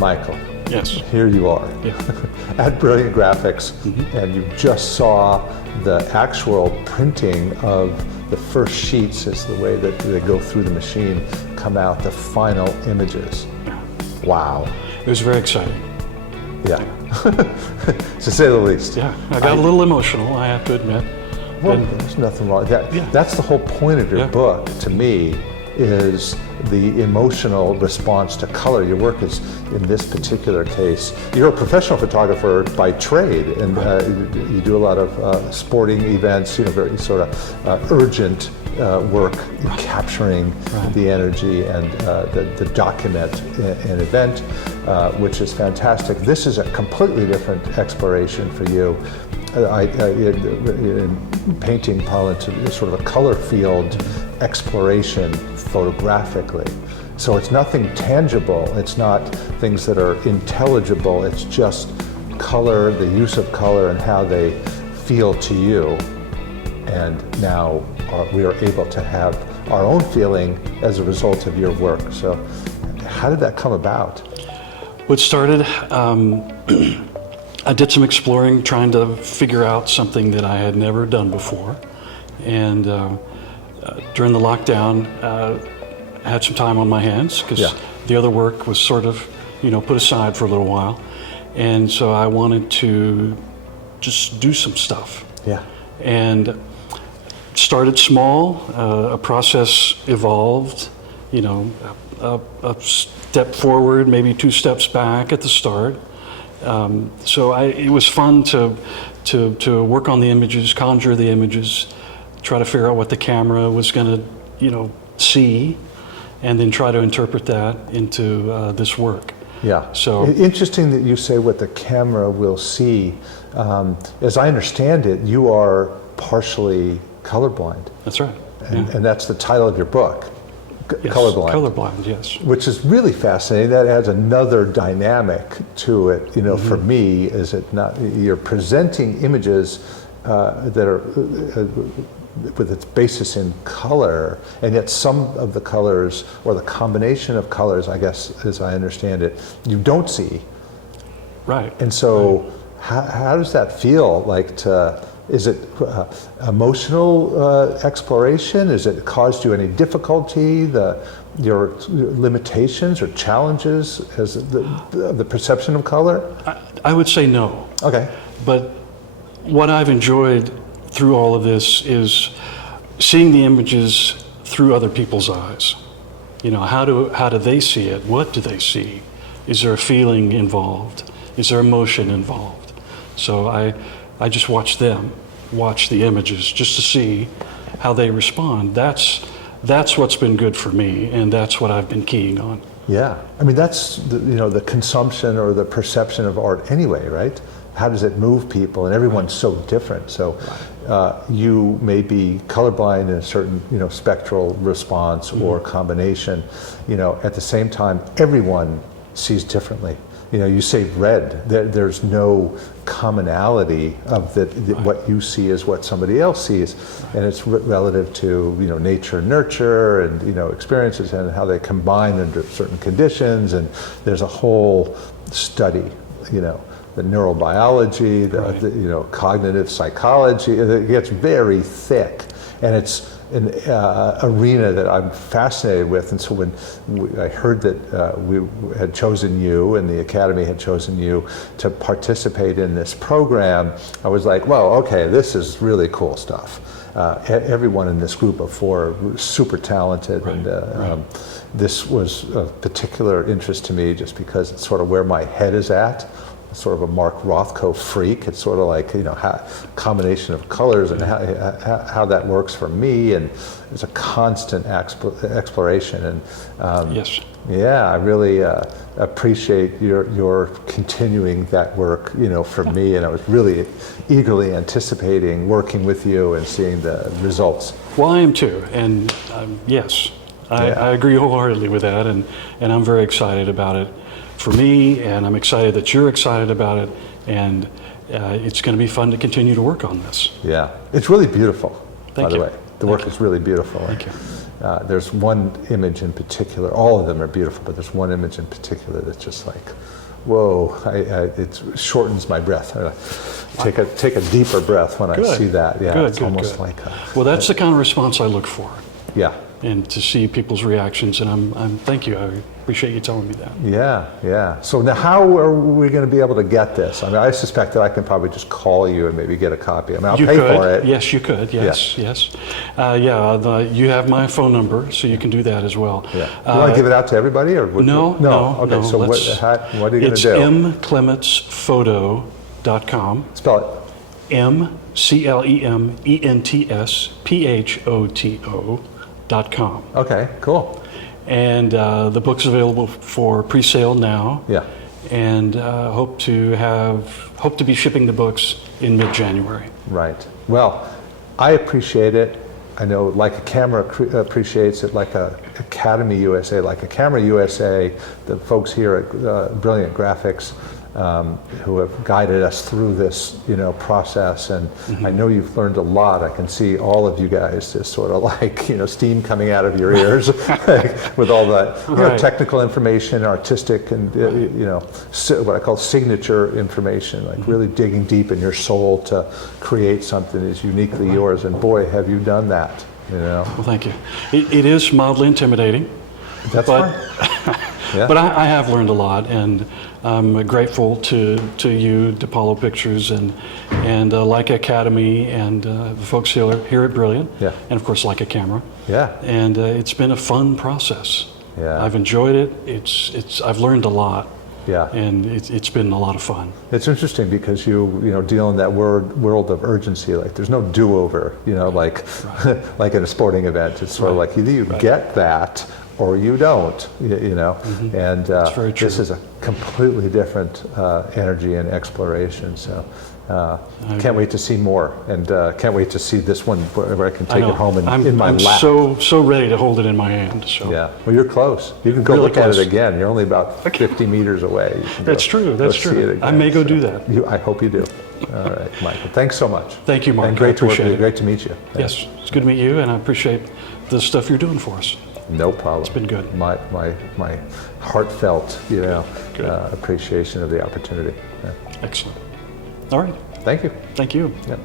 Michael, Yes. here you are Yeah. at Brilliant Graphics, and you just saw the actual printing of the first sheets, is the way that they go through the machine, come out, the final images. Wow. It was very exciting. Yeah. To say the least. Yeah, I got a little emotional, I have to admit. Well, And- there's nothing wrong with that. Yeah. That's the whole point of your Yeah. book, to me, is the emotional response to color. Your work is, in this particular case, you're a professional photographer by trade, and you do a lot of sporting events, very sort of urgent work, capturing the energy and the document an event, which is fantastic. This is a completely different exploration for you. In painting, Paola, into sort of a color field exploration photographically. So it's nothing tangible, it's not things that are intelligible, it's just color, the use of color and how they feel to you. And now we are able to have our own feeling as a result of your work. So how did that come about? What started, I did some exploring, trying to figure out something that I had never done before. And during the lockdown, I had some time on my hands because the other work was sort of, put aside for a little while. And so I wanted to just do some stuff. Yeah. And started small, a process evolved, a step forward, maybe 2 steps back at the start. So it was fun to work on the images, conjure the images, try to figure out what the camera was going to, see, and then try to interpret that into this work. Yeah. So interesting that you say what the camera will see. As I understand it, you are partially colorblind. that's right. And that's the title of your book, Yes, Colorblind. Colorblind, yes. Which is really fascinating. That adds another dynamic to it. For me, is it not? You're presenting images that are with its basis in color, and yet some of the colors, or the combination of colors, I guess, as I understand it, you don't see. Right. And so, how does that feel like to? Is it emotional exploration? Has it caused you any difficulty? Your limitations or challenges as the perception of color? I would say no. Okay. But what I've enjoyed through all of this is seeing the images through other people's eyes. How do they see it? What do they see? Is there a feeling involved? Is there emotion involved? So I just watch the images just to see how they respond. That's what's been good for me, and that's what I've been keying on. Yeah, I mean that's the consumption or the perception of art anyway, right? How does it move people? And everyone's so different. So you may be colorblind in a certain spectral response or combination. At the same time, everyone sees differently. You say red. There's no commonality of that. What you see is what somebody else sees, and it's relative to nature and nurture and experiences and how they combine under certain conditions. And there's a whole study, the neurobiology, the cognitive psychology. It gets very thick, and it's an arena that I'm fascinated with. And so when I heard that we had chosen you and the Academy had chosen you to participate in this program, I was like, well, okay, this is really cool stuff. Everyone in this group of 4 were super talented, and this was of particular interest to me just because it's sort of where my head is at. Sort of a Mark Rothko freak. It's sort of like combination of colors and how that works for me, and it's a constant exploration. And Yes. Yeah, I really appreciate your continuing that work. For me, and I was really eagerly anticipating working with you and seeing the results. Well, I am too, and yes, I agree wholeheartedly with that, and I'm very excited about it for me, and I'm excited that you're excited about it, and it's going to be fun to continue to work on this. Yeah, it's really beautiful, Thank by the you. way. The work is really beautiful. Thank you. There's one image in particular, all of them are beautiful, but there's one image in particular that's just like, whoa, it shortens my breath. Take a deeper breath when I see that. Yeah, it's almost like well, that's the kind of response I look for. Yeah. And to see people's reactions, and I'm thank you. I appreciate you telling me that. Yeah. So now, how are we going to be able to get this? I mean, I suspect that I can probably just call you and maybe get a copy. I mean, I'll pay for it. Yes, you could. Yes. You have my phone number, so you can do that as well. Yeah. You want to give it out to everybody, or No. Okay. So what are you going to do? It's mclementsphoto.com. Spell it. mclementsphoto.com. Okay. Cool. And the book's available for pre-sale now. Yeah. And hope to be shipping the books in mid-January. Right. Well, I appreciate it. I know Like a Camera appreciates it, like a Academy USA, like a Camera USA, the folks here at Brilliant Graphics who have guided us through this, process. And I know you've learned a lot. I can see all of you guys just sort of like, steam coming out of your ears with all that, technical information, artistic, and, what I call signature information, like really digging deep in your soul to create something that's uniquely yours. And boy, have you done that, Well, thank you. It is mildly intimidating. That's fine. Yeah. But I have learned a lot, and I'm grateful to you, to Paola Pictures, and Leica Academy, and the folks here at Brilliant, and of course Leica Camera. Yeah. And it's been a fun process. Yeah. I've enjoyed it. I've learned a lot. Yeah. And it's been a lot of fun. It's interesting because you deal in that world of urgency. Like there's no do-over. Like like in a sporting event. It's sort of like either you get that or you don't, and this is a completely different energy and exploration. So can't wait to see more, and can't wait to see this one where I can take it home in my lap. I'm so ready to hold it in my hand. So. Yeah, well, you're close. You can go really look close. at it again. You're only about 50 meters away. That's true. That's true. I may go do that. I hope you do. All right, Michael. Thanks so much. Thank you, Mark. And great to work with you. it. Great to meet you. Yes, it's good to meet you, and I appreciate the stuff you're doing for us. No problem. It's been good. My heartfelt, appreciation of the opportunity. Yeah. Excellent. All right. Thank you. Thank you. Yeah.